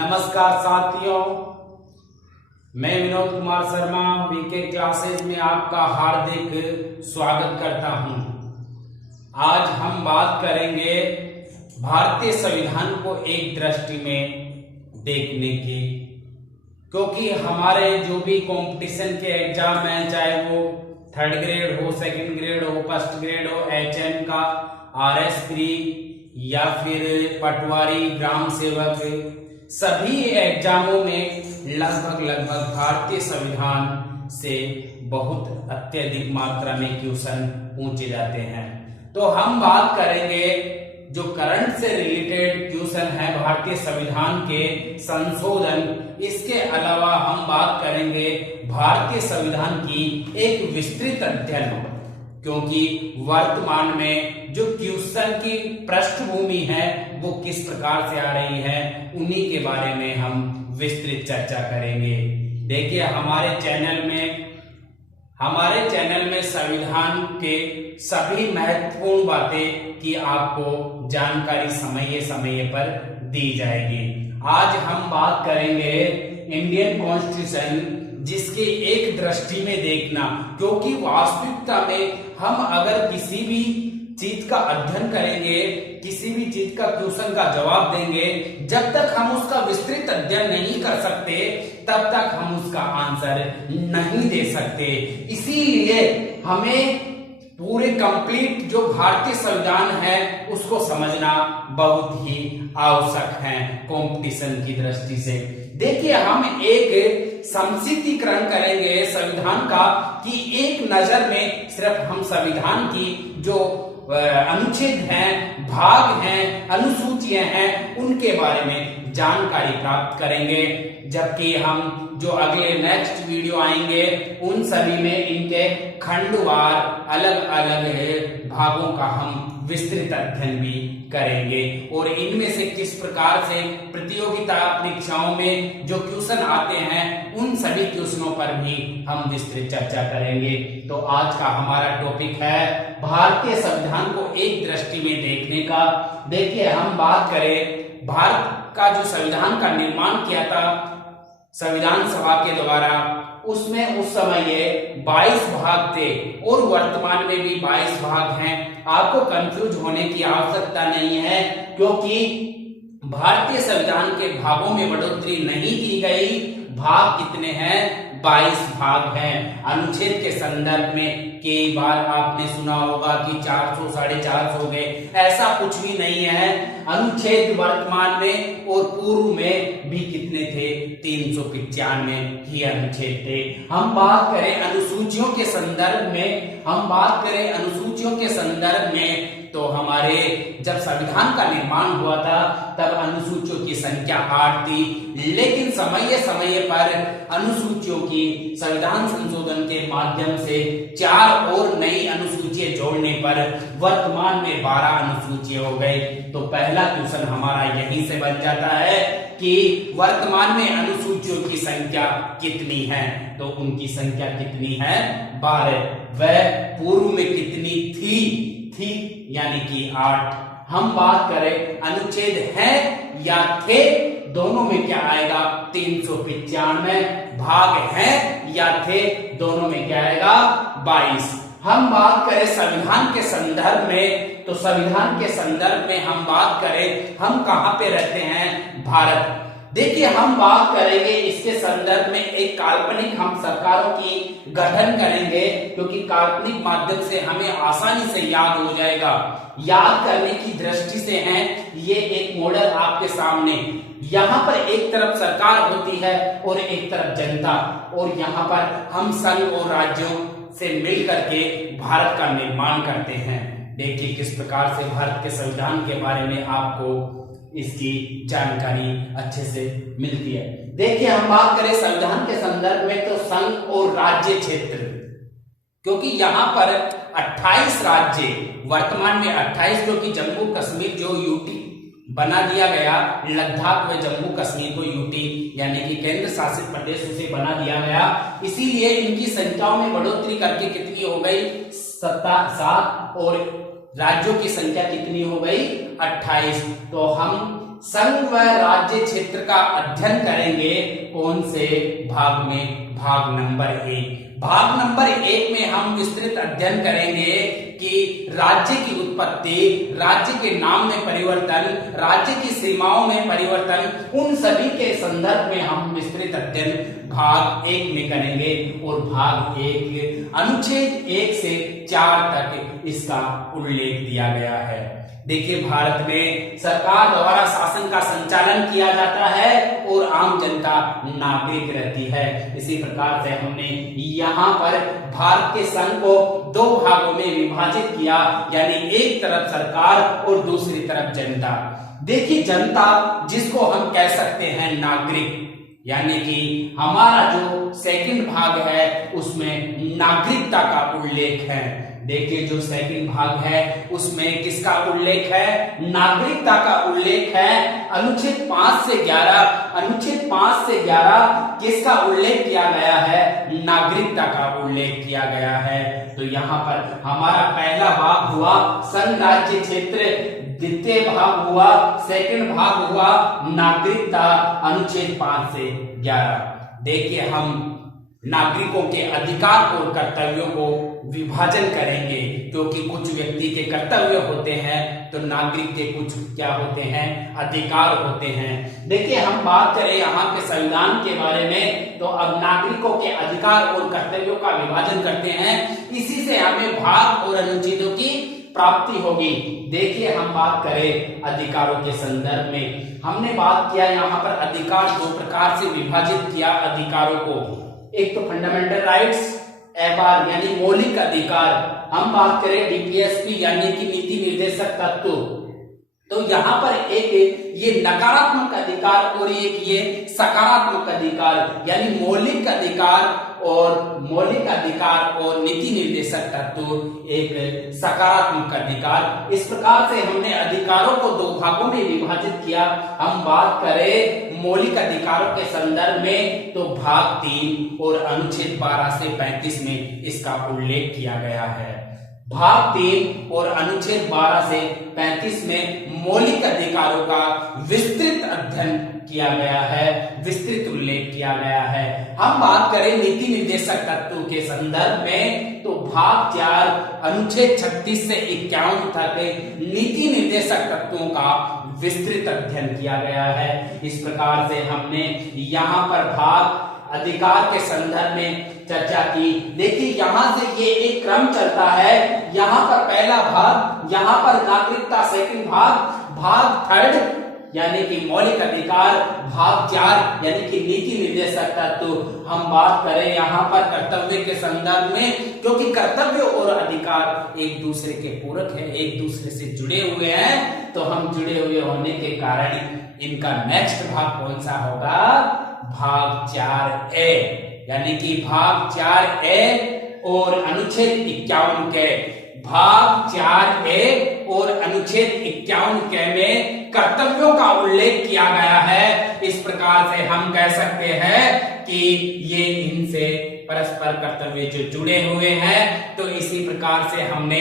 नमस्कार साथियों, मैं विनोद कुमार शर्मा वीके क्लासेज में आपका हार्दिक स्वागत करता हूं। आज हम बात करेंगे भारतीय संविधान को एक दृष्टि में देखने की, क्योंकि हमारे जो भी कंपटीशन के एग्जाम हैं, चाहे वो थर्ड ग्रेड हो, सेकंड ग्रेड हो, फर्स्ट ग्रेड हो, एचएम का, आरएस प्री या फिर पटवारी, ग्राम सेवक, सभी एग्जामों में लगभग भारतीय संविधान से बहुत अत्यधिक मात्रा में क्वेश्चन पूछे जाते हैं। तो हम बात करेंगे जो करंट से रिलेटेड क्वेश्चन है भारतीय संविधान के संशोधन। इसके अलावा हम बात करेंगे भारतीय संविधान की एक विस्तृत अध्ययन, क्योंकि वर्तमान में जो क्वेश्चन की पृष्ठभूमि है वो किस प्रकार से आ रही है, उन्हीं के बारे में हम विस्तृत चर्चा करेंगे। देखिए, हमारे चैनल में संविधान के सभी महत्वपूर्ण बातें की आपको जानकारी समय पर दी जाएगी। आज हम बात करेंगे इंडियन कॉन्स्टिट्यूशन, जिसके एक दृष्टि में देखना, क्योंकि वास्तविकता में हम अगर किसी भी चीज का अध्ययन करेंगे, किसी भी चीज का क्वेश्चन का जवाब देंगे, जब तक हम उसका विस्तृत अध्ययन नहीं कर सकते तब तक हम उसका आंसर नहीं दे सकते। इसीलिए हमें पूरे कंप्लीट जो भारतीय संविधान है उसको समझना बहुत ही आवश्यक है कंपटीशन की दृष्टि से। देखिए, हम एक संक्षिप्तीकरण करेंगे संविधान का कि एक नजर में सिर्फ हम संविधान की जो अनुच्छेद हैं, भाग हैं, अनुसूचियां हैं, उनके बारे में जानकारी प्राप्त करेंगे। जबकि हम जो अगले नेक्स्ट वीडियो आएंगे उन सभी में इनके खंडवार अलग अलग भागों का हम विस्तृत अध्ययन भी करेंगे और इनमें से किस प्रकार से प्रतियोगिता परीक्षाओं में जो क्वेश्चन आते हैं उन सभी क्वेश्चनों पर भी हम विस्तृत चर्चा करेंगे। तो आज का हमारा टॉपिक है भारतीय संविधान को एक दृष्टि में देखने का। देखिए, हम बात करें भारत का जो संविधान का निर्माण किया था संविधान सभा के द्वारा, उसमें उस समय ये 22 भाग थे और वर्तमान में भी 22 भाग हैं। आपको कंफ्यूज होने की आवश्यकता नहीं है, क्योंकि भारतीय संविधान के भागों में बढ़ोतरी नहीं की गई। भाग कितने हैं? 22 भाग हैं। अनुच्छेद के संदर्भ में कई बार आपने सुना होगा कि 400, 450 हो गए, ऐसा कुछ भी नहीं है। अनुच्छेद वर्तमान में और पूर्व में भी कितने थे? 395 ही अनुच्छेद थे। हम बात करें अनुसूचियों के संदर्भ में, तो हमारे जब संविधान का निर्माण हुआ था तब अनुसूचियों की संख्या 8 थी, लेकिन समय पर अनुसूचियों की संविधान संशोधन के माध्यम से 4 और नई अनुसूचियां जोड़ने पर वर्तमान में 12 अनुसूचियां हो गई। तो पहला क्वेश्चन हमारा यहीं से बन जाता है कि वर्तमान में अनुसूचियों की संख्या कितनी है? तो उनकी संख्या कितनी है? 12। वह पूर्व में कितनी थी यानी कि 8। हम बात करें अनुच्छेद है या थे, दोनों में क्या आएगा? 395। भाग है या थे, दोनों में क्या आएगा? 22। हम बात करें संविधान के संदर्भ में, तो संविधान के संदर्भ में हम बात करें, हम कहां पे रहते हैं? भारत। देखिए, हम बात करेंगे इसके संदर्भ में एक काल्पनिक हम सरकारों की गठन करेंगे, क्योंकि काल्पनिक माध्यम से हमें आसानी से याद हो जाएगा। याद करने की दृष्टि से है ये एक मॉडल आपके सामने। यहाँ पर एक तरफ सरकार होती है और एक तरफ जनता, और यहाँ पर हम संघ और राज्यों से मिल करके भारत का निर्माण करते हैं। देखिए किस प्रकार से भारत के संविधान के बारे में आपको इसकी जानकारी अच्छे से मिलती है। देखिए, हम बात करें संविधान के संदर्भ में, तो संघ और राज्य क्षेत्र, क्योंकि यहाँ पर 28 राज्य, वर्तमान में 28, जो कि जम्मू कश्मीर जो यूटी बना दिया गया, लद्दाख व जम्मू कश्मीर को यूटी यानी कि केंद्र शासित प्रदेश उसे बना दिया गया। इसीलिए इनकी संख्याओं में बढ़ोतरी करके कितनी हो गई? 7 और राज्यों की संख्या कितनी हो गई? 28। तो हम संघ व राज्य क्षेत्र का अध्ययन करेंगे। कौन से भाग में? भाग नंबर 1। भाग नंबर 1 में हम विस्तृत अध्ययन करेंगे कि राज्य की उत्पत्ति, राज्य के नाम में परिवर्तन, राज्य की सीमाओं में परिवर्तन, उन सभी के संदर्भ में हम विस्तृत अध्ययन भाग 1 में करेंगे। और भाग 1 अनुच्छेद 1 से 4 तक इसका उल्लेख दिया गया है। देखिए, भारत में सरकार द्वारा शासन का संचालन किया जाता है और आम जनता नागरिक रहती है। इसी प्रकार से हमने यहाँ पर भारत के संघ को 2 भागों में विभाजित किया, यानी एक तरफ सरकार और दूसरी तरफ जनता। देखिए, जनता जिसको हम कह सकते हैं नागरिक, यानी कि हमारा जो सेकंड भाग है उसमें नागरिकता का उल्लेख है। देखिए, जो सेकंड भाग है उसमें किसका उल्लेख है? नागरिकता का उल्लेख है। अनुच्छेद 5 से 11, अनुच्छेद 5 से 11 किसका उल्लेख किया गया है? नागरिकता का उल्लेख किया गया है। तो यहाँ पर हमारा पहला भाग हुआ संघ राज्य क्षेत्र, द्वितीय भाग हुआ, सेकंड भाग हुआ नागरिकता, अनुच्छेद 5 से 11। देखिए, हम नागरिकों के अधिकार और कर्तव्यों को विभाजन करेंगे, क्योंकि कुछ व्यक्ति के कर्तव्य होते हैं तो नागरिक के कुछ क्या होते हैं? अधिकार होते हैं। देखिए, हम बात करें यहाँ के संविधान के बारे में, तो अब नागरिकों के अधिकार और कर्तव्यों का विभाजन करते हैं। इसी से हमें भाग और अनुच्छेदों की प्राप्ति होगी। देखिए, हम बात करें अधिकारों के संदर्भ में, हमने बात किया यहाँ पर अधिकार 2 प्रकार से विभाजित किया अधिकारों को। एक तो फंडामेंटल राइट्स, एफआर यानी मौलिक अधिकार, हम बात करें डीपीएसपी यानी कि नीति निर्देशक तत्व। तो यहाँ पर एक ये नकारात्मक अधिकार और एक ये सकारात्मक अधिकार, यानी मौलिक अधिकार और नीति निर्देशक तत्व एक सकारात्मक अधिकार। इस प्रकार से हमने अधिकारों को 2 भागों में विभाजित किया। हम बात करें मौलिक अधिकारों के संदर्भ में तो भाग 3 और अनुच्छेद 12 से 35 में इसका उल्लेख किया गया है। भाग 3 और अनुच्छेद 12 से 35 में मौलिक अधिकारों का विस्तृत अध्ययन किया गया है, विस्तृत उल्लेख किया गया है। हम बात करें नीति निर्देशक तत्व के संदर्भ में तो भाग 4 अनुच्छेद 36 से 51 तक नीति निर्देशक तत्वों का विस्तृत अध्ययन किया गया है। इस प्रकार से हमने यहाँ पर भाग अधिकार के संदर्भ में चर्चा की। देखिए, यहाँ से ये एक क्रम चलता है। यहाँ पर पहला भाग, यहाँ पर नागरिकता सेकंड भाग, भाग 3 यानी कि मौलिक अधिकार, भाग 4 यानी कि नीति निर्देशक तत्व। हम बात करें यहाँ पर कर्तव्य के संदर्भ में, क्योंकि कर्तव्य और अधिकार एक दूसरे के पूरक है, एक दूसरे से जुड़े हुए हैं। तो हम जुड़े हुए होने के कारण इनका नेक्स्ट भाग कौन सा होगा? भाग 4A, यानी कि भाग 4A और अनुच्छेद 51 के, भाग 4A और अनुच्छेद 51 के में कर्तव्यों का उल्लेख किया गया है। इस प्रकार से हम कह सकते हैं कि ये इनसे परस्पर कर्तव्य जो जुड़े हुए हैं। तो इसी प्रकार से हमने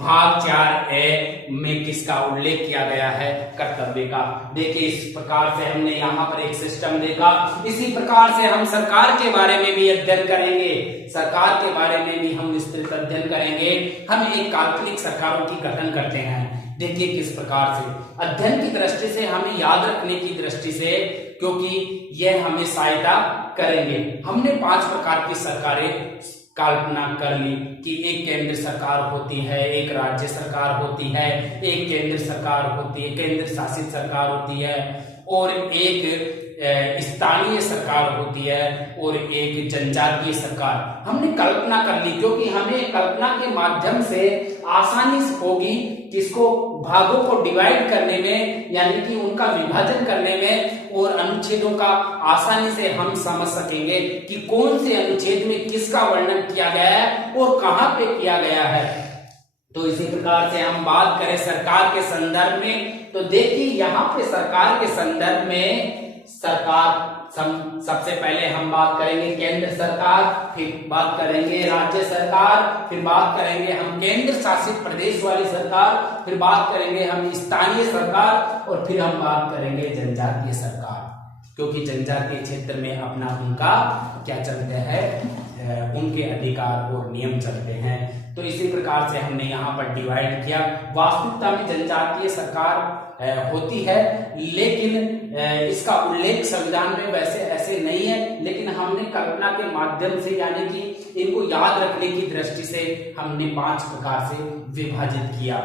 भाग 4A में किसका उल्लेख किया गया है? कर्तव्य का। देखिए, इस प्रकार से हमने यहाँ पर एक सिस्टम देखा। इसी प्रकार से हम सरकार के बारे में भी अध्ययन करेंगे, सरकार के बारे में भी हम विस्तृत अध्ययन करेंगे। हम एक काल्पनिक सरकारों की गठन करते हैं। देखिए, किस प्रकार से अध्ययन की दृष्टि से, हमें याद रखने की दृष्टि से, क्योंकि यह हमें सहायता करेंगे। हमने 5 प्रकार की सरकारें कल्पना कर ली कि एक केंद्र सरकार होती है, एक राज्य सरकार होती है, एक केंद्र सरकार होती है, केंद्र शासित सरकार होती है, और एक स्थानीय सरकार होती है, और एक जनजातीय सरकार। हमने कल्पना कर ली, क्योंकि हमें कल्पना के माध्यम से आसानी से होगी किसको, भागों को डिवाइड करने में, यानी कि उनका विभाजन करने में, और अनुच्छेदों का आसानी से हम समझ सकेंगे कि कौन से अनुच्छेद में किसका वर्णन किया गया है और कहां पे किया गया है। तो इसी प्रकार से हम बात करें सरकार के संदर्भ में, तो देखिए यहाँ पे सरकार के संदर्भ में सरकार सबसे पहले हम बात करेंगे केंद्र सरकार, फिर बात करेंगे राज्य सरकार, फिर बात करेंगे हम केंद्र शासित प्रदेश वाली सरकार, फिर बात करेंगे हम स्थानीय सरकार और फिर हम बात करेंगे जनजातीय सरकार। क्योंकि जनजातीय क्षेत्र में अपना उनका क्या चलते हैं, उनके अधिकार और नियम चलते हैं। तो इसी प्रकार से हमने यहाँ पर डिवाइड किया। वास्तविकता में जनजातीय सरकार होती है, लेकिन इसका उल्लेख संविधान में वैसे ऐसे नहीं है, लेकिन हमने कल्पना के माध्यम से यानी कि इनको याद रखने की दृष्टि से हमने 5 प्रकार से विभाजित किया।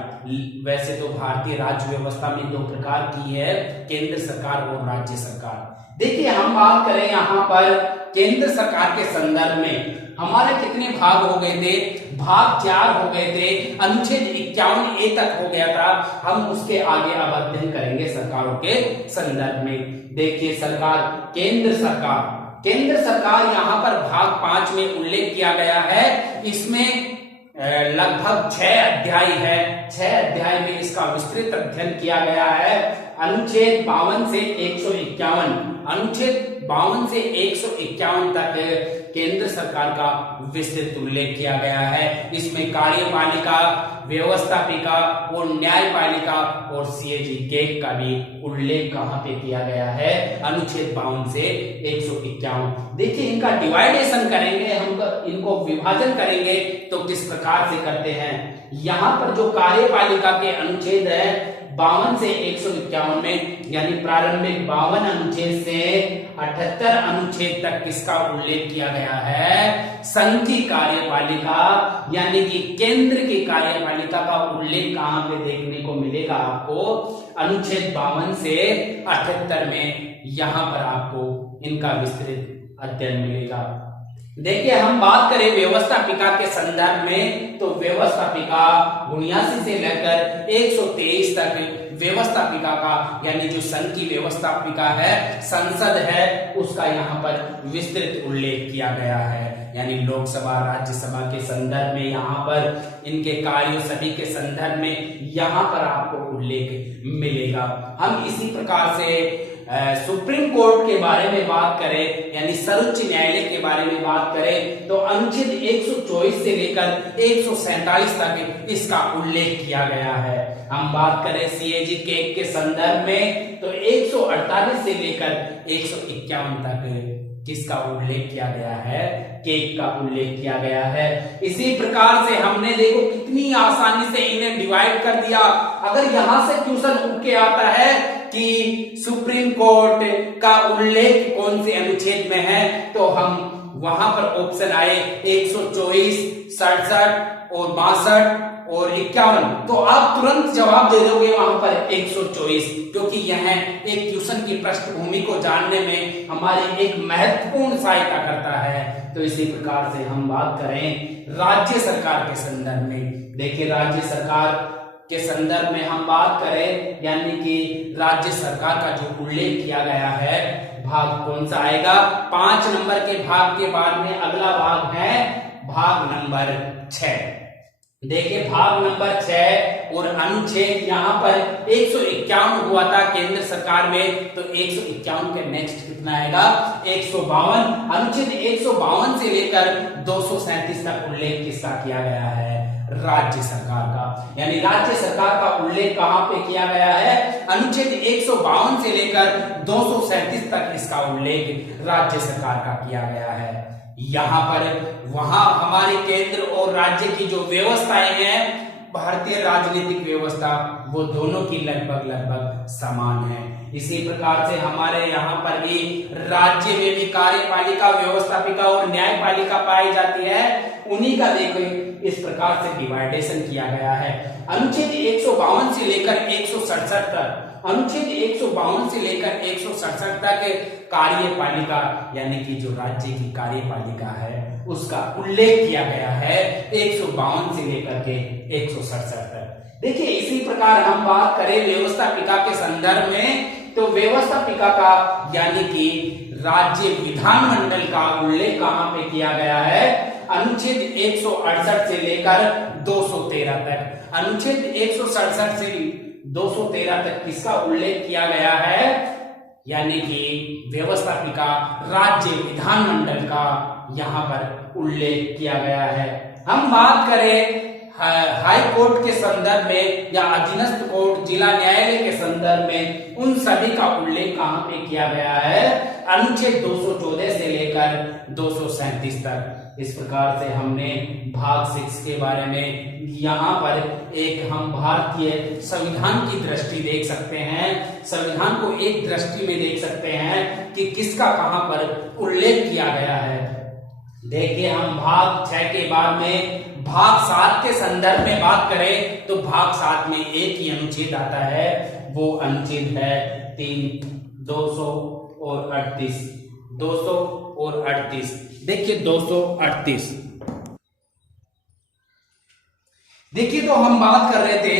वैसे तो भारतीय राज्य व्यवस्था में 2 प्रकार की है, केंद्र सरकार और राज्य सरकार। देखिए हम बात करें यहाँ पर केंद्र सरकार के संदर्भ में हमारे कितने भाग हो गए थे, भाग 4 हो गए थे, अनुच्छेद 51A तक हो गया था। हम उसके आगे अब अध्ययन करेंगे सरकारों के संदर्भ में। देखिए सरकार, केंद्र सरकार यहाँ पर भाग 5 में उल्लेख किया गया है। इसमें लगभग 6 अध्याय है। 6 अध्याय में इसका विस्तृत अध्ययन किया गया है। अनुच्छेद 52 से 151, अनुच्छेद 52 से 151 तक केंद्र सरकार का विस्तृत उल्लेख किया गया है। इसमें कार्यपालिका, व्यवस्थापिका और न्यायपालिका और सीएजी केक का भी उल्लेख कहां पे किया गया है, अनुच्छेद 52 से 151। देखिए इनका डिवाइडेशन करेंगे, हम इनको विभाजन करेंगे तो किस प्रकार से करते हैं। यहाँ पर जो कार्यपालिका के अनुच्छेद है 52 से 151 में, यानी प्रारंभिक 52 अनुच्छेद से 78 अनुच्छेद तक किसका उल्लेख किया गया है, संघ की कार्यपालिका यानी कि केंद्र की कार्यपालिका का उल्लेख कहां पे देखने को मिलेगा आपको, अनुच्छेद 52 से 78 में यहां पर आपको इनका विस्तृत अध्ययन मिलेगा। देखिए हम बात करें व्यवस्थापिका के संदर्भ में, तो व्यवस्थापिका 79 से लेकर 123 तक व्यवस्थापिका का यानी जो संघ की व्यवस्थापिका है, संसद है, उसका यहाँ पर विस्तृत उल्लेख किया गया है। यानी लोकसभा, राज्यसभा के संदर्भ में यहाँ पर इनके कार्यों सभी के संदर्भ में यहाँ पर आपको उल्लेख मिलेगा। हम इसी प्रकार से सुप्रीम कोर्ट के बारे में बात करें यानी सर्वोच्च न्यायालय के बारे में बात करें तो अनुच्छेद 124 से लेकर 147 तक इसका उल्लेख किया गया है। हम बात करें सीएजी केक के संदर्भ में तो 148 से लेकर 151 तक किसका उल्लेख किया गया है, केक का उल्लेख किया गया है। इसी प्रकार से हमने देखो कितनी आसानी से इन्हें डिवाइड कर दिया। अगर यहां से क्वेश्चन उठ के आता है कि सुप्रीम कोर्ट का उल्लेख कौन से अनुच्छेद में है, तो हम वहां पर ऑप्शन आए 124, 67 और 62 और 51, तो आप तुरंत जवाब दे दोगे वहां पर 124, क्योंकि यह एक क्वेश्चन की पृष्ठभूमि को जानने में हमारी एक महत्वपूर्ण सहायता करता है। तो इसी प्रकार से हम बात करें राज्य सरकार के संदर्भ में। देखिए राज्य सरकार के संदर्भ में हम बात करें यानी कि राज्य सरकार का जो उल्लेख किया गया है, भाग कौन सा आएगा, 5 नंबर के भाग के बाद में अगला भाग है भाग नंबर 6। देखिए भाग नंबर 6 और अनुच्छेद यहाँ पर 151 हुआ था केंद्र सरकार में, तो 151 के नेक्स्ट कितना आएगा 152। अनुच्छेद 152 से लेकर 237 तक उल्लेख किसका किया गया है, राज्य सरकार का। यानी राज्य सरकार का उल्लेख कहां पे किया गया है, अनुच्छेद 152 से लेकर 237 तक इसका उल्लेख राज्य सरकार का किया गया है। यहाँ पर वहां हमारे केंद्र और राज्य की जो व्यवस्थाएं हैं, भारतीय राजनीतिक व्यवस्था, वो दोनों की लगभग समान है। इसी प्रकार से हमारे यहाँ पर भी राज्य में भी कार्यपालिका, व्यवस्थापिका और न्यायपालिका पाई जाती है, उन्हीं का देखो इस प्रकार से डिवाइडेशन किया गया है। अनुच्छेद 152 से लेकर 167 तक, अनुच्छेद 152 से लेकर 167 तक कार्यपालिका यानी कि जो राज्य की कार्यपालिका है उसका उल्लेख किया गया है 152 से लेकर के 167 तक। देखिए इसी प्रकार हम बात करें व्यवस्थापिका के संदर्भ में, तो व्यवस्थापिका का यानी कि राज्य विधानमंडल का उल्लेख कहां पे किया गया है, अनुच्छेद 168 से लेकर 213 तक। अनुच्छेद 167 से 213 तक किसका उल्लेख किया गया है, यानी कि व्यवस्थापिका राज्य विधानमंडल का यहाँ पर उल्लेख किया गया है। हम बात करें हाई कोर्ट के संदर्भ में या अधीनस्थ कोर्ट जिला न्यायालय के संदर्भ में, उन सभी का उल्लेख कहाँ पे किया गया है? अनुच्छेद 214 से लेकर 237 तक। इस प्रकार से हमने भाग 6 के बारे में यहाँ पर एक हम भारतीय संविधान की दृष्टि देख सकते हैं, संविधान को एक दृष्टि में देख सकते हैं कि किसका कहाँ पर उल्लेख किया गया है। देखिए, हम भाग 6 के बाद में भाग 7 के संदर्भ में बात करें तो भाग 7 में एक ही अनुच्छेद आता है, वो अनुच्छेद है 238। देखिए 238। देखिए, तो हम बात कर रहे थे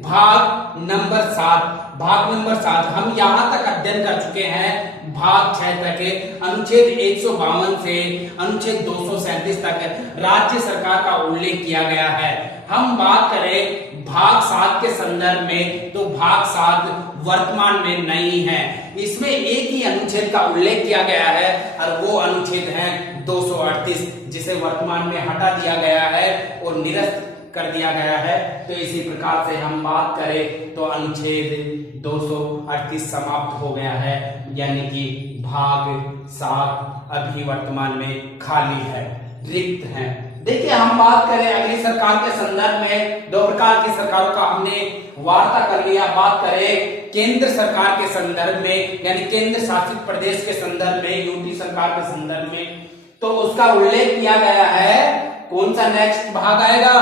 भाग नंबर 7। भाग नंबर 7 हम यहां तक अध्ययन कर चुके हैं। भाग 6 तक अनुच्छेद 152 से अनुच्छेद 237 तक राज्य सरकार का उल्लेख किया गया है। हम बात करें भाग 7 के संदर्भ में तो भाग 7 वर्तमान में नहीं है। इसमें एक ही अनुच्छेद का उल्लेख किया गया है और वो अनुच्छेद है 238, जिसे वर्तमान में हटा दिया गया है और निरस्त कर दिया गया है। तो इसी प्रकार से हम बात करें तो अनुच्छेद 238 समाप्त हो गया है, यानी कि भाग 7 अभी वर्तमान में खाली है, रिक्त है। देखिए, हम बात करें अगली सरकार के संदर्भ में, दो प्रकार की सरकारों का हमने वार्ता कर लिया। बात करें केंद्र सरकार के संदर्भ में, यानी केंद्र शासित प्रदेश के संदर्भ में, यूटी सरकार के संदर्भ में, तो उसका उल्लेख किया गया है। कौन सा नेक्स्ट भाग आएगा?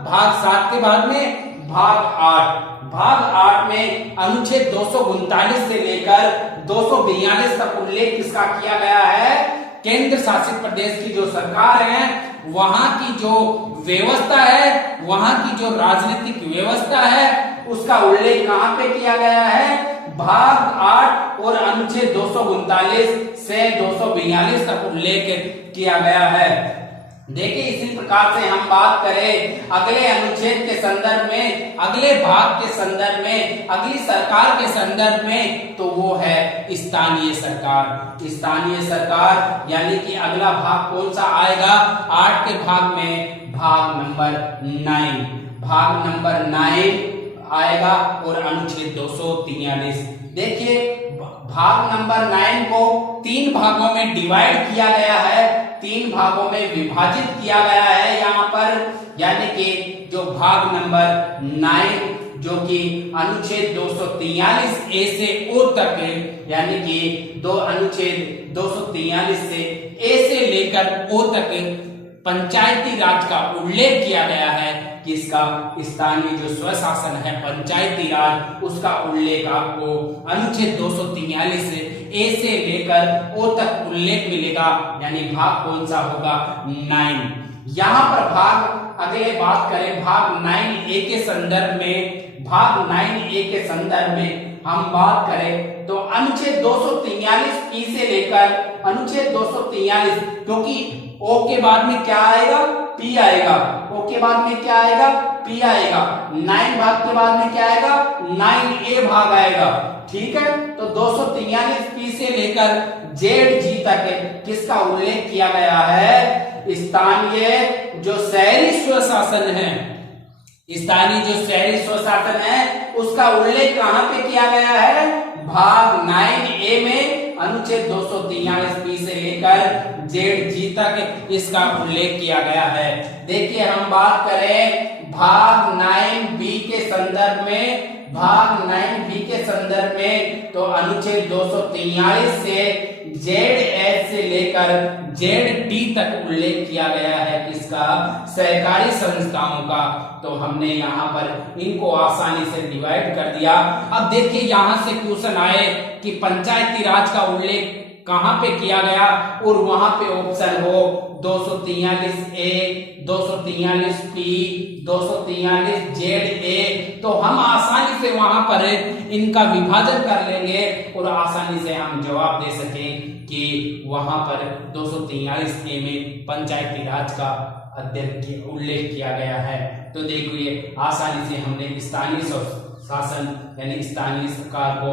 भाग 7 के बाद में भाग 8। भाग 8 में अनुच्छेद 239 से लेकर 242 तक उल्लेख किसका किया गया है? केंद्र शासित प्रदेश की जो सरकार है, वहां की जो व्यवस्था है, वहां की जो राजनीतिक व्यवस्था है, उसका उल्लेख कहां पे किया गया है? भाग 8 और अनुच्छेद 239 से 242 तक उल्लेख किया गया है। देखिए, इसी प्रकार से हम बात करें अगले अनुच्छेद के संदर्भ में, अगले भाग के संदर्भ में, अगली सरकार के संदर्भ में, तो वो है स्थानीय सरकार। स्थानीय सरकार यानी कि अगला भाग कौन सा आएगा? 8 के भाग में भाग नंबर 9। भाग नंबर 9 आएगा और अनुच्छेद 243। देखिए, भाग नंबर 9 को 3 भागों में डिवाइड किया गया है, 3 भागों में विभाजित किया गया है यहाँ पर, यानी कि जो भाग नंबर 9 जो कि अनुच्छेद 243 ए से ओ तक है, यानी कि अनुच्छेद 243 से ए से लेकर ओ तक पंचायती राज का उल्लेख किया गया है। किसका? स्थानीय जो स्वशासन है, पंचायती राज, उसका उल्लेख आपको अनुच्छेद 243 से ए से लेकर ओ तक उल्लेख मिलेगा, यानी भाग कौन सा होगा? 9। यहाँ पर भाग अगले बात करें भाग 9A के संदर्भ में, भाग 9A के संदर्भ में हम बात करें तो अनुच्छेद 243 पी से लेकर अनुच्छेद 243, क्योंकि ओ के बाद में क्या आएगा? पी आएगा। ओ के बाद में क्या आएगा? पी आएगा। 9 भाग के बाद में क्या आएगा? 9A भाग आएगा। ठीक है, तो 243 पी से लेकर जेड जी तक किसका उल्लेख किया गया है? स्थानीय जो शहरी स्वशासन है, स्थानीय जो शहरी स्वशासन है, उसका उल्लेख कहां पे किया गया है? भाग 9A में अनुच्छेद 243 पी से लेकर जेड जी तक इसका उल्लेख किया गया है। देखिए, हम बात करें भाग 9B के संदर्भ में, भाग 9B के संदर्भ में तो अनुच्छेद 243 से जेड एच से लेकर जेड टी तक उल्लेख किया गया है किसका? सहकारी संस्थाओं का। तो हमने यहाँ पर इनको आसानी से डिवाइड कर दिया। अब देखिए, यहाँ से क्वेश्चन आए कि पंचायती राज का उल्लेख कहां पे किया गया, और वहां पे ऑप्शन हो 243A, 243P, 243ZA, तो हम आसानी से वहां पर इनका विभाजन कर लेंगे और आसानी से हम जवाब दे सकें कि वहां पर 243A में पंचायती राज का अध्ययन उल्लेख किया गया है। तो देखिए, आसानी से हमने स्थानीय शासन यानी स्थानीय सरकार को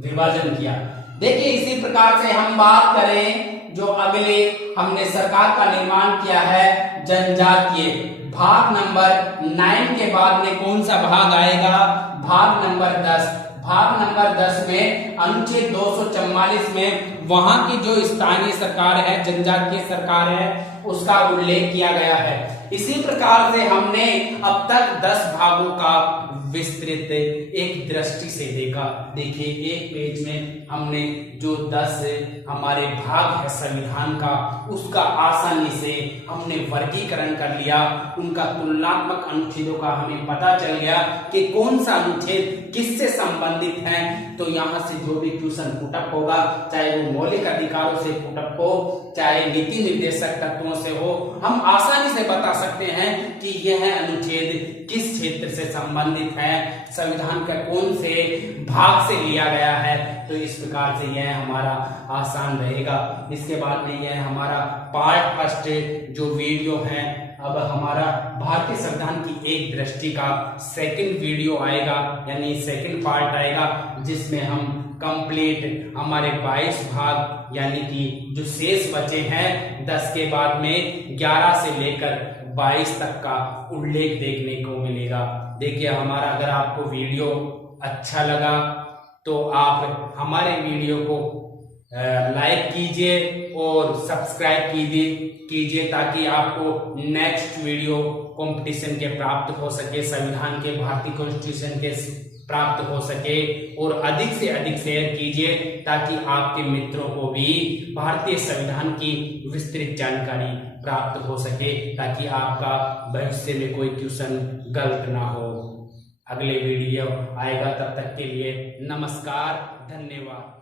विभाजन किया। देखिए इसी प्रकार से हम बात करें जो अगले हमने सरकार का निर्माण किया है जनजातीय, भाग नंबर 9 के बाद में कौन सा भाग आएगा? भाग नंबर 10। भाग नंबर 10 में अनुच्छेद 244 में वहां की जो स्थानीय सरकार है, जनजातीय सरकार है, उसका उल्लेख किया गया है। इसी प्रकार से हमने अब तक 10 भागों का विस्तृत एक दृष्टि से देखा। देखिए एक पेज में हमने जो 10 हमारे भाग है संविधान का, उसका आसानी से हमने वर्गीकरण कर लिया। उनका तुलनात्मक अनुच्छेदों का हमें पता चल गया कि कौन सा अनुच्छेद किससे संबंधित है। तो यहाँ से जो भी क्वेश्चन पुटअप होगा, चाहे वो मौलिक अधिकारों से पुटअप हो, चाहे नीति निर्देशक तत्वों से हो, हम आसानी से बता सकते हैं कि यह अनुच्छेद किस क्षेत्र से संबंधित है, संविधान का कौन से भाग से लिया गया है। तो इस प्रकार से यह हमारा आसान रहेगा। इसके बाद में यह हमारा पार्ट फर्स्ट जो वीडियो है, अब हमारा भारतीय संविधान की एक दृष्टि का सेकंड वीडियो आएगा, यानी सेकंड पार्ट आएगा, जिसमें हम कंप्लीट हमारे 22 भाग यानी कि जो शेष बचे हैं 10 के बाद में 11 से लेकर 22 तक का उल्लेख देखने को मिलेगा। देखिए हमारा अगर आपको वीडियो अच्छा लगा तो आप हमारे वीडियो को लाइक कीजिए और सब्सक्राइब कीजिए ताकि आपको नेक्स्ट वीडियो कंपटीशन के प्राप्त हो सके, संविधान के, भारतीय कॉन्स्टिट्यूशन के प्राप्त हो सके। और अधिक से अधिक शेयर कीजिए ताकि आपके मित्रों को भी भारतीय संविधान की विस्तृत जानकारी प्राप्त हो सके, ताकि आपका भविष्य में कोई क्वेश्चन गलत ना हो। अगले वीडियो आएगा, तब तक के लिए नमस्कार, धन्यवाद।